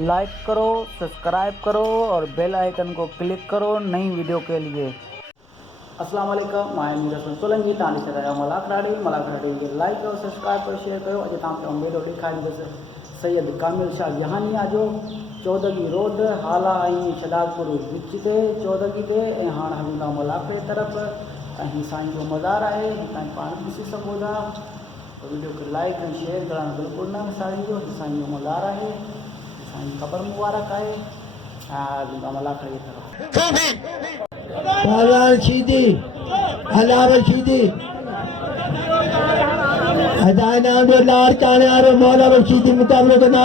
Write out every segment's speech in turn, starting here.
Like करो, subscribe करो और बेल आइकन को क्लिक करो नई वीडियो के लिए। अस्सलाम वालेकुम, मैं मीर हसन सोलंकी तानी से रहा मलाक राडी के लाइक और सब्सक्राइब और शेयर करो। अॼु तव्हांखे उमेद ॾेखारी बसि सैयद कामिल शाह जहानी जो चौदगी रोड हाला शदापुर विच ते चौदगी ते ऐं हाणे हलूं था मलाक तरफ़। ऐं साईं जो मज़ार है, तव्हां पाण ॾिसी सघो था। वीडियो को लाइक और शेयर करण बिल्कुल न विसारिजो। साईं जो मज़ार है, साईं ख़बर मुबारक है। हलूं था मलाक तरफ़। रशीदी अला रशीदी हदायना जो लार कान्यारो मौला रशीदी मुताबिक ना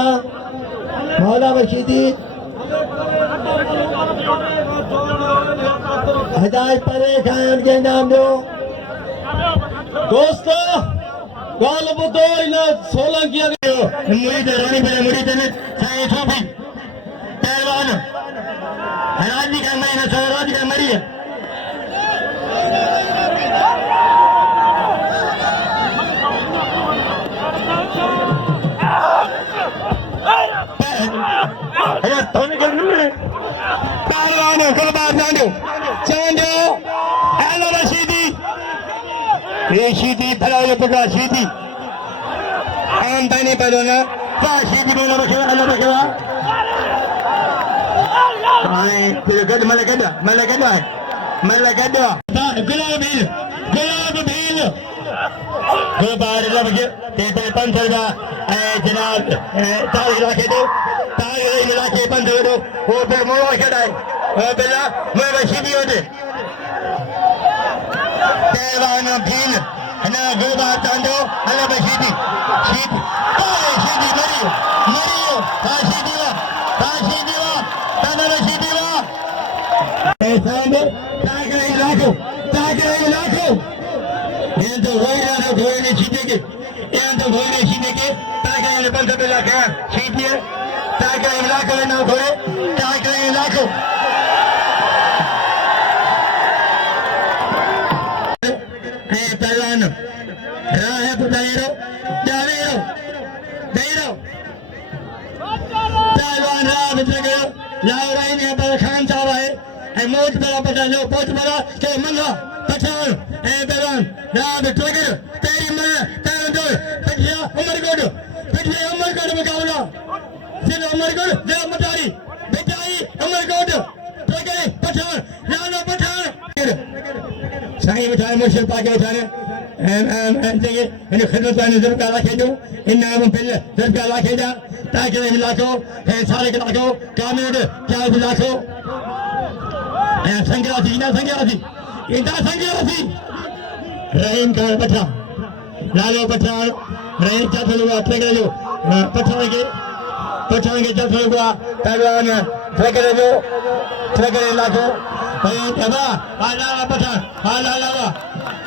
मौला रशीदी हदायत परे खान के नाम दो दोस्तों गाल बुतो इना 16 किया गयो मुरीद रानी बने मुरीद ने साईं सूफी पहलवान राजी का महीना राजी का मरी है पहलवान गुलबाज नांदो चांदो एलो रशीदी फलायो पुका रशीदी आम तने पलोना रशीदी बोलो बखेवा अल्लाह बखेवा ay pilgad malagada गुलाबील गुलबार लगे ते पंथरदा जनाब तारीख रखे दो तारीख इलाके पंथ दो वो पे मोवा खड़ाए ओ बेला मैं रशीदी होते पहलवान भील ना गुलबार चांदो अल्लाह रशीदी रशीदी मरियो रशीदी ताना रशीदी ऐसा में ताके लाखो ये तो होई सीधे के ताके ने बंद पे लाखा सीधे ताके लाखो ना घोड़े ताके लाखो ए पहलवान राह पुतारो जावेरो देरो पहलवान राह पुतारो लावराई ने पर खान साहब है मोट बड़ा पता लो पोट बड़ा के मल्ला पठान ए पहलवान राह टोगर तेरी मन तेरे दो पिछले उमरकोट मुकाबला सिर उमरकोट जरा मटारी बेटाई उमरकोट टोगर पठान लालो पठान साईं बिठाए मुझे पाके बिठाने जगह इन खिदमत ने जरूर का रखे दो इन नाम बिल जरूर का रखे जा ताकि इलाको है सारे इलाको कामिल क्या इलाको संग्रासी ना संग्रासी इंदा संग्रासी रहीम का बच्चा लालो बच्चा रहीम चाथल हुआ फेंक लो पठाएंगे चाथल हुआ पहलवान फेंक लो इलाको बाबा आला पठान आला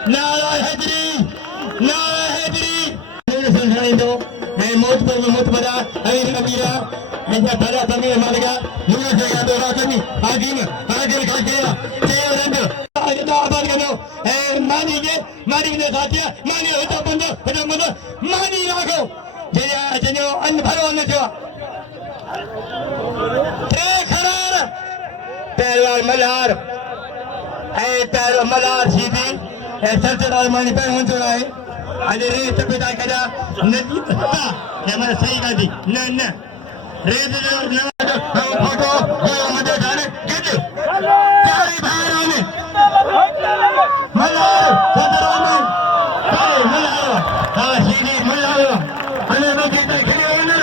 नारा हैदरी संसारी दो मोत बड़ा अमीर कबीरा ऐसा बड़ा तमीर मालिका नूर जगह दो रातनी आगिन खा गया तेरे रंग आगे तो आबाद करो मानी ने साथिया मानी होता बंदो मानी राखो जने अन्न भरो न जो ते खरार पहलवान मल्हार सीधी सरदार मानी पे हो चुका है अरे रेत पैदा करा नदी ये मैं सही का दी न रेत न फोटो जो मुझे जाने गिद चारी भाइयों ने मल्हार सरदार मल्हार सीधी मल्हार अने नदी तक खड़े होने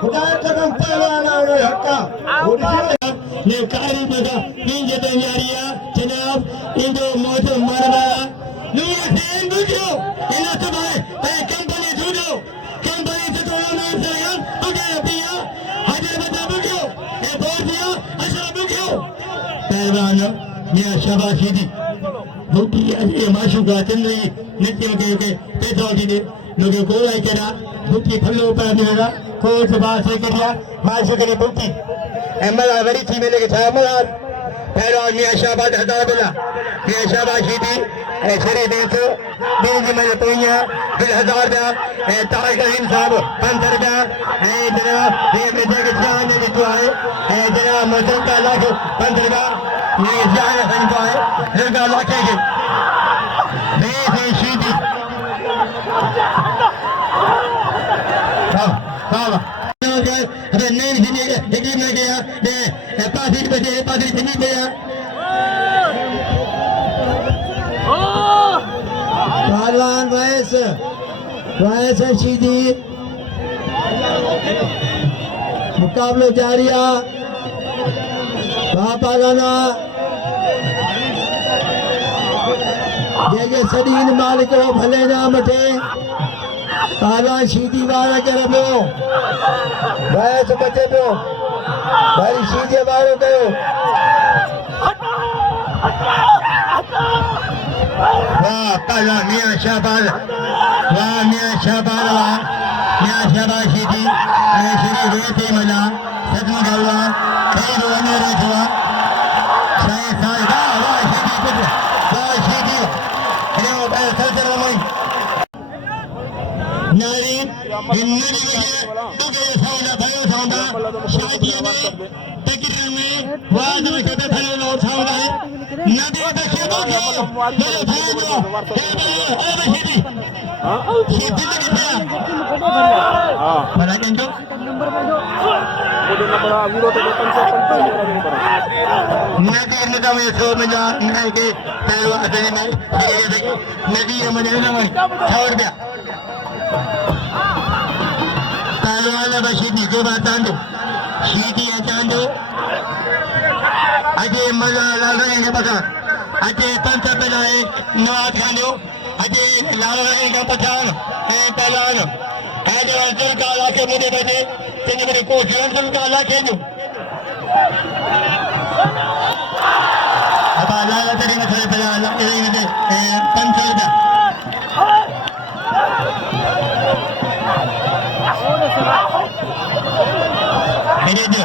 खुदा कदम पहलवान और हक्का ने कारी बगा इन जतन यारिया जनाब इंदो मोटो मरवा नूर हुसैन बुझो इन सबाए कंपनी जुड़ो कंपनी से तो नूर हुसैन बुझे पिया हजर बता बुझो ए बोल दिया अशरा बुझो पहलवान मियां शाबाशी दी बूटी ये माशूका चंद्री नित्यों के पैसा की दे लोगे को आई करा बूटी फलो पर देगा कोच बात से करिया माशू के बूटी एमला वरी थी में लेके था मलार पहलवान मियां शाबाद हदाबला ये शाबाशी थी शरीफ देसो दिन में पोइया फिर 1000 रुपया ताज करीम साहब 500 रुपया जनाब ये मेरे के जान ने जो है जनाब मजदूर का लाख 500 रुपया ये जान है को है लड़का लाख के देश शीदी हां अरे नहीं ये में गया पास नहीं गया पहलवान वैस शीदी मुकाबलो जारिया पालाना जे सदीन मालिक भले ना मटे पहलवान शीदी वारा करे पो वैस बचे पो भाई शीदी वारो कयो वाह पहला मियां शहबाज शीदी श्री वेते मना सदम गल्ला कई रोने रखवा सही साल वाह शीदी अरे वो भाई सल्तर रमई नारी हिन्नरी के दुगे साउंड भयो साउंड शादी में तकरीर में वाज में कते भयो साउंड है नदी देखिए तो मेरे भाई को हे भाई शीदी शीदी लगी था हां बड़ा कंजो नंबर बोलो मुझे नंबर 055 नदी निजाम ये सो में जा नहीं के पहलवान अदनी में ये देखो नदी में ना छोड़ दिया पहलवान बशीदी को बतांदो शीदी अचांदो अजय मजा लाल रंग बता अजय पंच बनाए नवाज खानो अजय लाल रंग का पठान है पहलवान है जो अंदर का लाके मुझे बजे तेने मेरे को अंदर का लाके जो अब लाल तेरे में थोड़े पहलवान तेरे में पंच का ये जो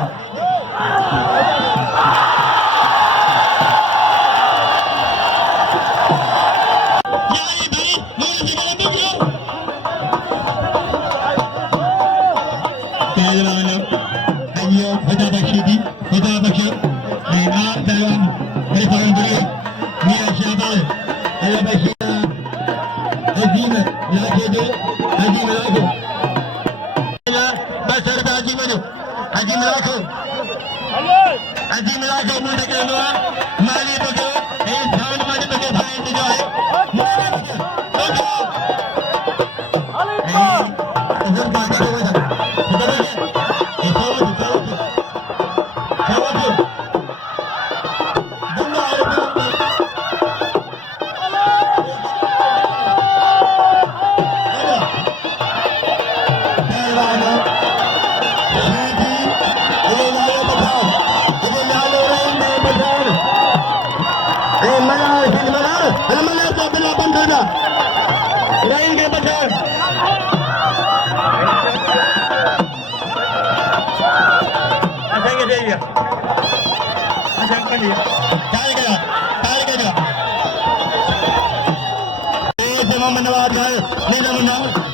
नवाज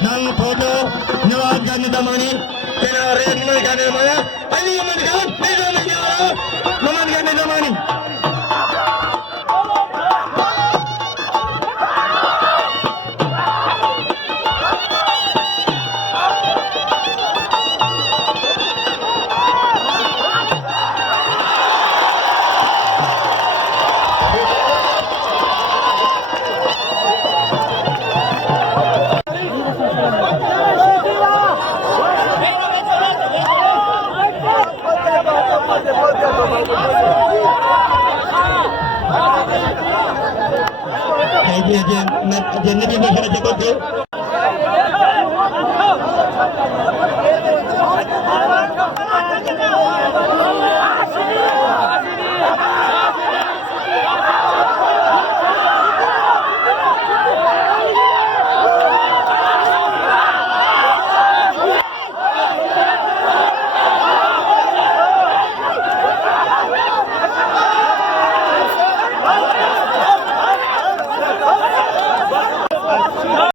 नंग फोटो नवाज का निजामानी तेरा रेत में का निजामानी अली अहमद खान मोहम्मद का निजामानी जिंदगी में